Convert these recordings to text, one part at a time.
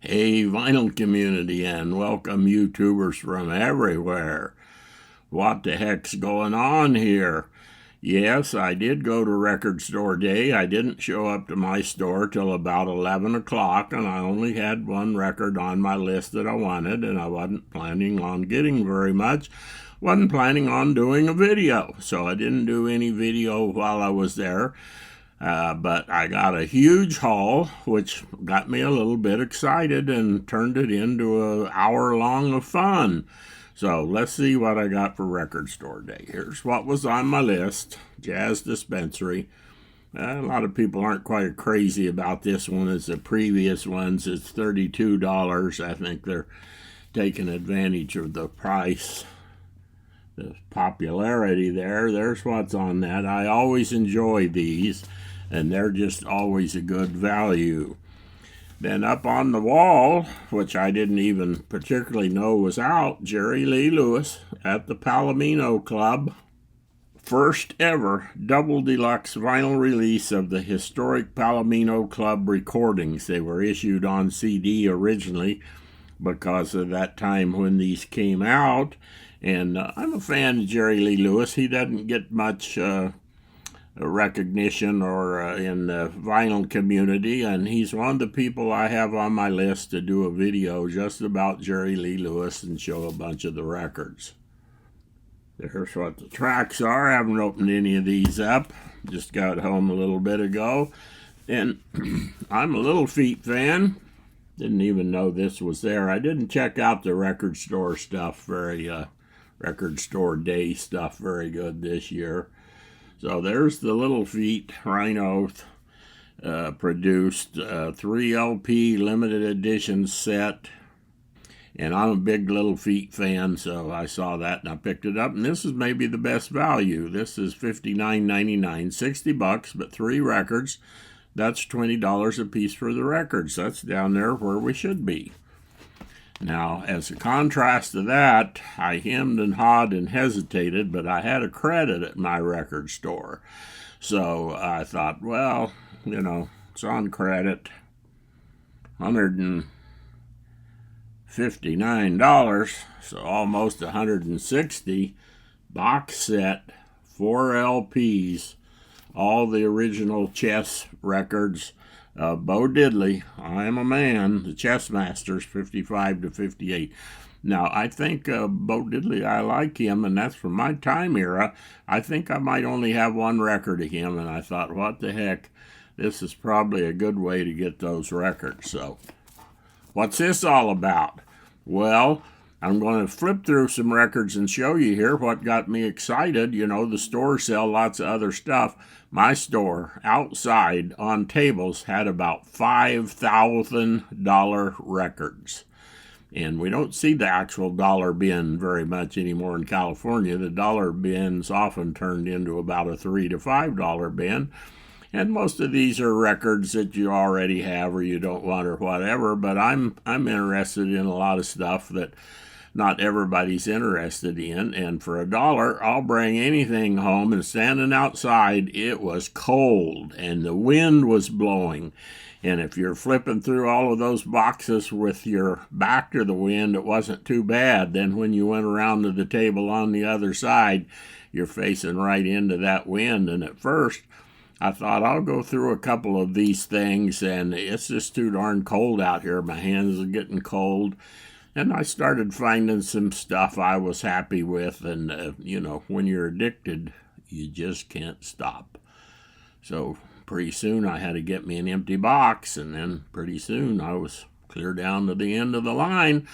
Hey, vinyl community, and welcome YouTubers from everywhere. What the heck's going on here? Yes, I did go to record store day. I didn't show up to my store till about 11 o'clock, and I only had one record on my list that I wanted, and I wasn't planning on getting very much. Wasn't planning on doing a video, so I didn't do any video while I was there. But I got a huge haul, which got me a little bit excited and turned it into an hour long of fun. So let's see what I got for record store day. Here's what was on my list. Jazz Dispensary. A lot of people aren't quite crazy about this one as the previous ones. It's $32. I think they're taking advantage of the price, the popularity there. There's what's on that. I always enjoy these, and they're just always a good value. Then up on the wall, which I didn't even particularly know was out, Jerry Lee Lewis at the Palomino Club. First ever double deluxe vinyl release of the historic Palomino Club recordings. They were issued on CD originally because of that time when these came out. And I'm a fan of Jerry Lee Lewis. He doesn't get much recognition or in the vinyl community, and he's one of the people I have on my list to do a video just about Jerry Lee Lewis and show a bunch of the records. There's what the tracks are. I haven't opened any of these up. Just got home a little bit ago. And I'm a Little Feat fan. Didn't even know this was there. I didn't check out the record store stuff record store day stuff very good this year. So there's the Little Feat Rhino produced 3 LP limited edition set. And I'm a big Little Feat fan, so I saw that and I picked it up. And this is maybe the best value. This is $59.99, $60, but 3 records. That's $20 a piece for the records. That's down there where we should be. Now, as a contrast to that, I hemmed and hawed and hesitated, but I had a credit at my record store. So I thought, well, it's on credit. $159, so almost $160. Box set, 4 LPs, all the original Chess records. Bo Diddley, I Am a Man, the Chess Masters, 55 to 58. Now, I think Bo Diddley, I like him, and that's from my time era. I think I might only have one record of him, and I thought, what the heck, this is probably a good way to get those records. So, what's this all about? Well, I'm going to flip through some records and show you here what got me excited. The stores sell lots of other stuff. My store outside on tables had about $5,000 records. And we don't see the actual dollar bin very much anymore in California. The dollar bin's often turned into about a $3 to $5 bin. And most of these are records that you already have or you don't want or whatever. But I'm interested in a lot of stuff that not everybody's interested in, and for $1, I'll bring anything home. And standing outside, it was cold, and the wind was blowing. And if you're flipping through all of those boxes with your back to the wind, it wasn't too bad. Then when you went around to the table on the other side, you're facing right into that wind. And at first, I thought I'll go through a couple of these things, and it's just too darn cold out here. My hands are getting cold. And I started finding some stuff I was happy with, and, when you're addicted, you just can't stop. So pretty soon I had to get me an empty box, and then pretty soon I was clear down to the end of the line.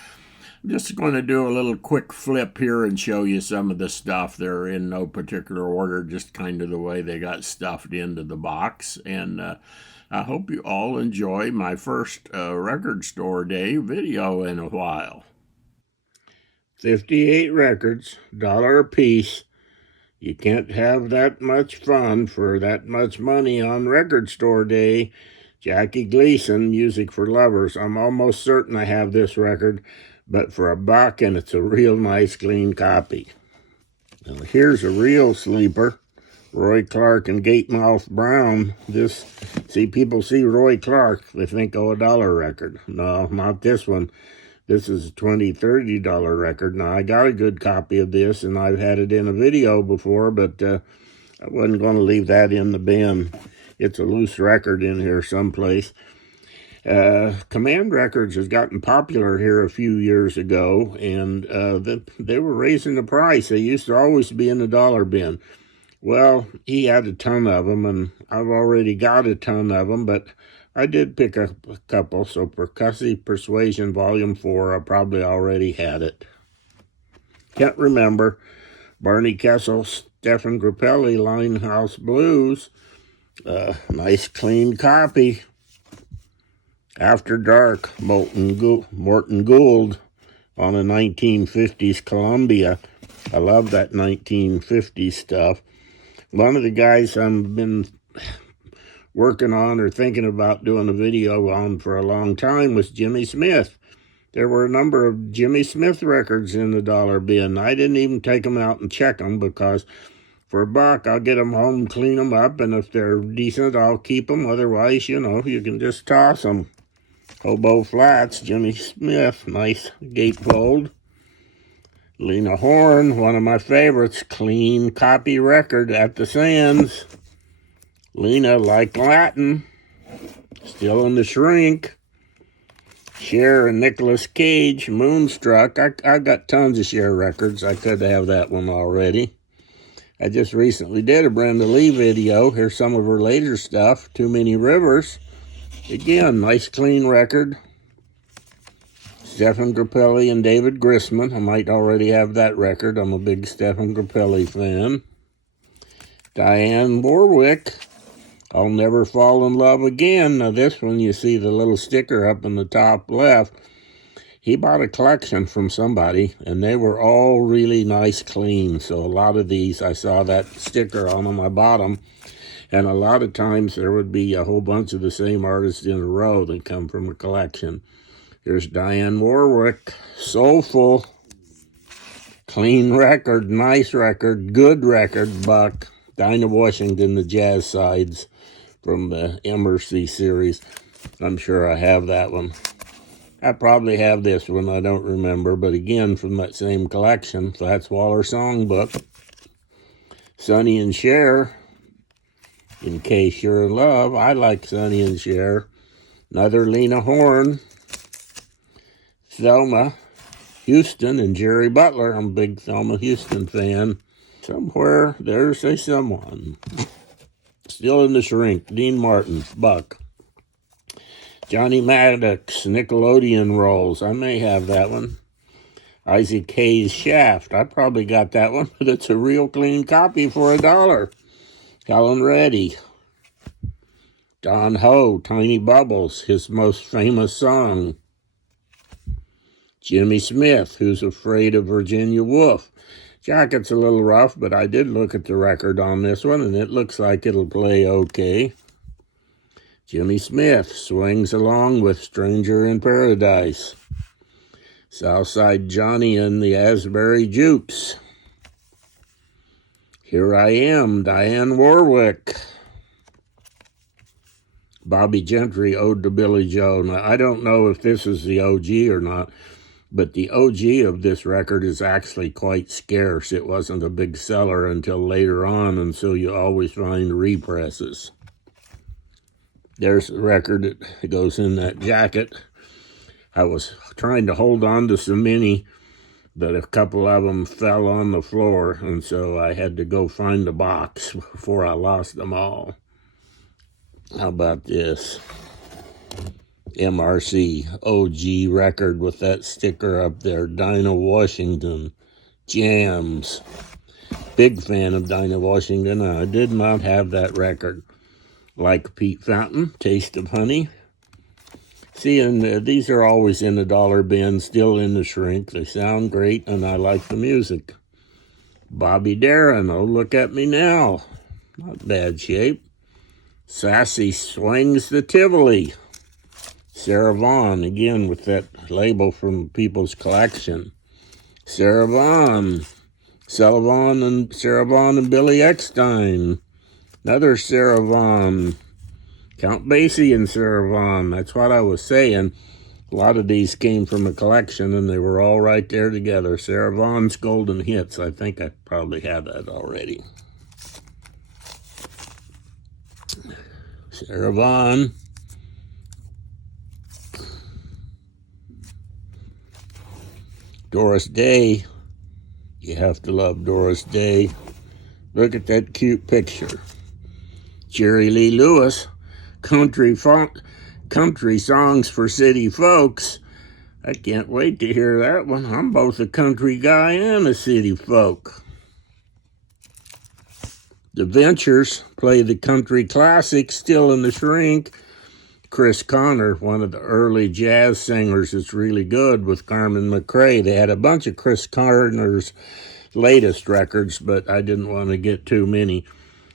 I'm just going to do a little quick flip here and show you some of the stuff. They're in no particular order, just kind of the way they got stuffed into the box. And I hope you all enjoy my first record store day video in a while. 58 records, $1 a piece. You can't have that much fun for that much money on record store day. Jackie Gleason, Music for Lovers. I'm almost certain I have this record, but for $1, and it's a real nice clean copy. Now here's a real sleeper. Roy Clark and Gatemouth Brown. See, people see Roy Clark, they think, oh, $1 record. No, not this one. This is a $20, $30 record. Now, I got a good copy of this, and I've had it in a video before, but I wasn't going to leave that in the bin. It's a loose record in here someplace. Command Records has gotten popular here a few years ago, and they were raising the price. They used to always be in the dollar bin. Well, he had a ton of them, and I've already got a ton of them, but I did pick up a couple, so Percussive Persuasion Volume 4, I probably already had it. Can't remember. Barney Kessel, Stephen Grappelli, Limehouse Blues. Nice clean copy. After Dark, Morton Gould on a 1950s Columbia. I love that 1950s stuff. One of the guys I've been working on or thinking about doing a video on for a long time was Jimmy Smith. There were a number of Jimmy Smith records in the dollar bin. I didn't even take them out and check them because for $1, I'll get them home, clean them up, and if they're decent, I'll keep them. Otherwise, you know, you can just toss them. Hobo Flats, Jimmy Smith, nice gatefold. Lena Horne, one of my favorites, clean copy record at the Sands. Lena, Like Latin, still in the shrink. Cher and Nicolas Cage, Moonstruck. I got tons of Cher records. I could have that one already. I just recently did a Brenda Lee video. Here's some of her later stuff. Too Many Rivers. Again, nice clean record. Stephen Grappelli and David Grisman. I might already have that record. I'm a big Stephen Grappelli fan. Diane Warwick, I'll Never Fall in Love Again. Now this one, you see the little sticker up in the top left. He bought a collection from somebody, and they were all really nice clean. So a lot of these, I saw that sticker on them, I bought them. And a lot of times there would be a whole bunch of the same artists in a row that come from a collection. Here's Diane Warwick, soulful, clean record, nice record, good record, Buck. Dinah Washington, the jazz sides from the Emercy series. I'm sure I have that one. I probably have this one, I don't remember, but again, from that same collection, Fats Waller Songbook. Sonny and Cher, In Case You're in Love. I like Sonny and Cher. Another Lena Horne. Thelma Houston and Jerry Butler. I'm a big Thelma Houston fan. Somewhere there's a someone. Still in the shrink. Dean Martin, Buck. Johnny Maddox, Nickelodeon Rolls. I may have that one. Isaac Hayes Shaft. I probably got that one, but it's a real clean copy for $1. Helen Reddy. Don Ho, Tiny Bubbles, his most famous song. Jimmy Smith, Who's Afraid of Virginia Woolf. Jacket's a little rough, but I did look at the record on this one, and it looks like it'll play okay. Jimmy Smith swings along with Stranger in Paradise. Southside Johnny and the Asbury Jukes. Here I Am, Diane Warwick. Bobby Gentry, Ode to Billy Joe. Now, I don't know if this is the OG or not, but the OG of this record is actually quite scarce. It wasn't a big seller until later on, and so you always find represses. There's the record that goes in that jacket. I was trying to hold on to some mini, but a couple of them fell on the floor, and so I had to go find the box before I lost them all. How about this? MRC OG record with that sticker up there. Dinah Washington, Jams. Big fan of Dinah Washington. I did not have that record. Like Pete Fountain, Taste of Honey. See, and these are always in the dollar bin, still in the shrink. They sound great, and I like the music. Bobby Darin, Oh Look at Me Now. Not bad shape. Sassy Swings the Tivoli. Sarah Vaughan, again with that label from People's Collection. Sarah Vaughan, Sarah Vaughan and Billy Eckstein. Another Sarah Vaughan. Count Basie and Sarah Vaughan. That's what I was saying. A lot of these came from a collection, and they were all right there together. Sarah Vaughan's Golden Hits. I think I probably have that already. Sarah Vaughan. Doris Day. You have to love Doris Day. Look at that cute picture. Jerry Lee Lewis. Country songs for city folks. I can't wait to hear that one. I'm both a country guy and a city folk. The Ventures play the country classic, Still in the Shrink. Chris Connor, one of the early jazz singers, is really good with Carmen McRae. They had a bunch of Chris Connor's latest records, but I didn't want to get too many.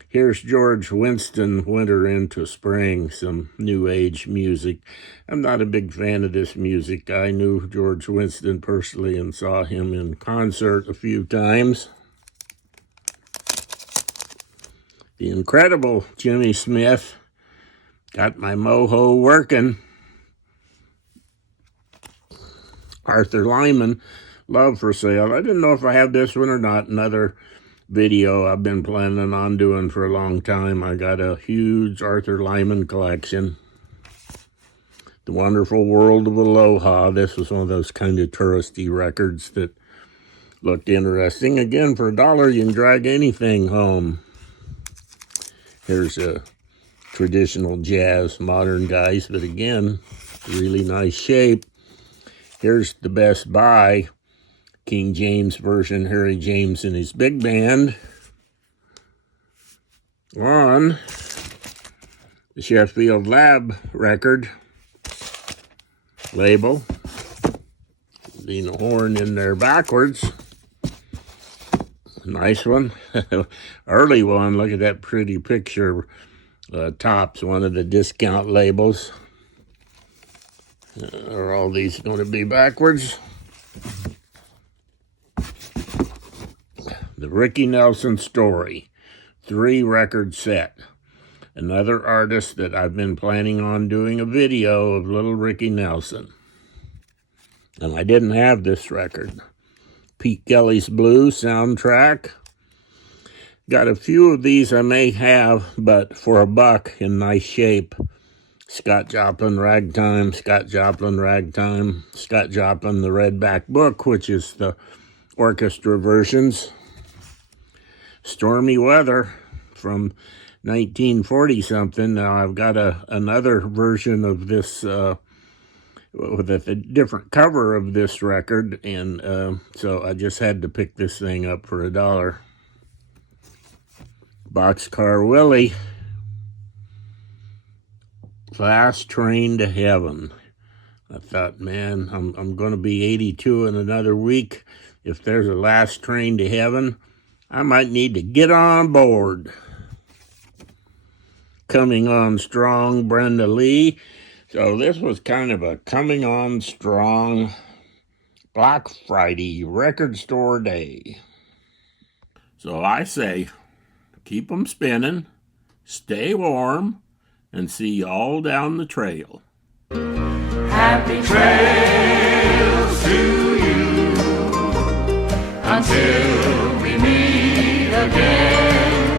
Here's George Winston, Winter into Spring, some new age music. I'm not a big fan of this music. I knew George Winston personally and saw him in concert a few times. The incredible Jimmy Smith, Got My Moho Working. Arthur Lyman, Love for Sale. I didn't know if I have this one or not. Another video I've been planning on doing for a long time. I got a huge Arthur Lyman collection. The Wonderful World of Aloha. This was one of those kind of touristy records that looked interesting. Again, for $1, you can drag anything home. Here's a traditional jazz, modern guys, but again, really nice shape. Here's the Best Buy. King James version, Harry James and his big band. On the Sheffield Lab record label. Lean horn in there backwards. Nice one. Early one. Look at that pretty picture. Tops, one of the discount labels. Are all these going to be backwards? The Ricky Nelson Story, 3-record set. Another artist that I've been planning on doing a video of Little Ricky Nelson. And I didn't have this record. Pete Kelly's Blue soundtrack. Got a few of these I may have, but for $1 in nice shape. Scott Joplin Ragtime, Scott Joplin Ragtime, Scott Joplin The Redback Book, which is the orchestra versions. Stormy Weather from 1940-something. Now I've got another version of this with a different cover of this record, and so I just had to pick this thing up for $1. Boxcar Willie, Last Train to Heaven. I thought, man, I'm going to be 82 in another week. If there's a last train to heaven, I might need to get on board. Coming On Strong, Brenda Lee. So this was kind of a coming on strong Black Friday record store day. So I say, keep 'em spinning, stay warm, and see you all down the trail. Happy trails to you until we meet again.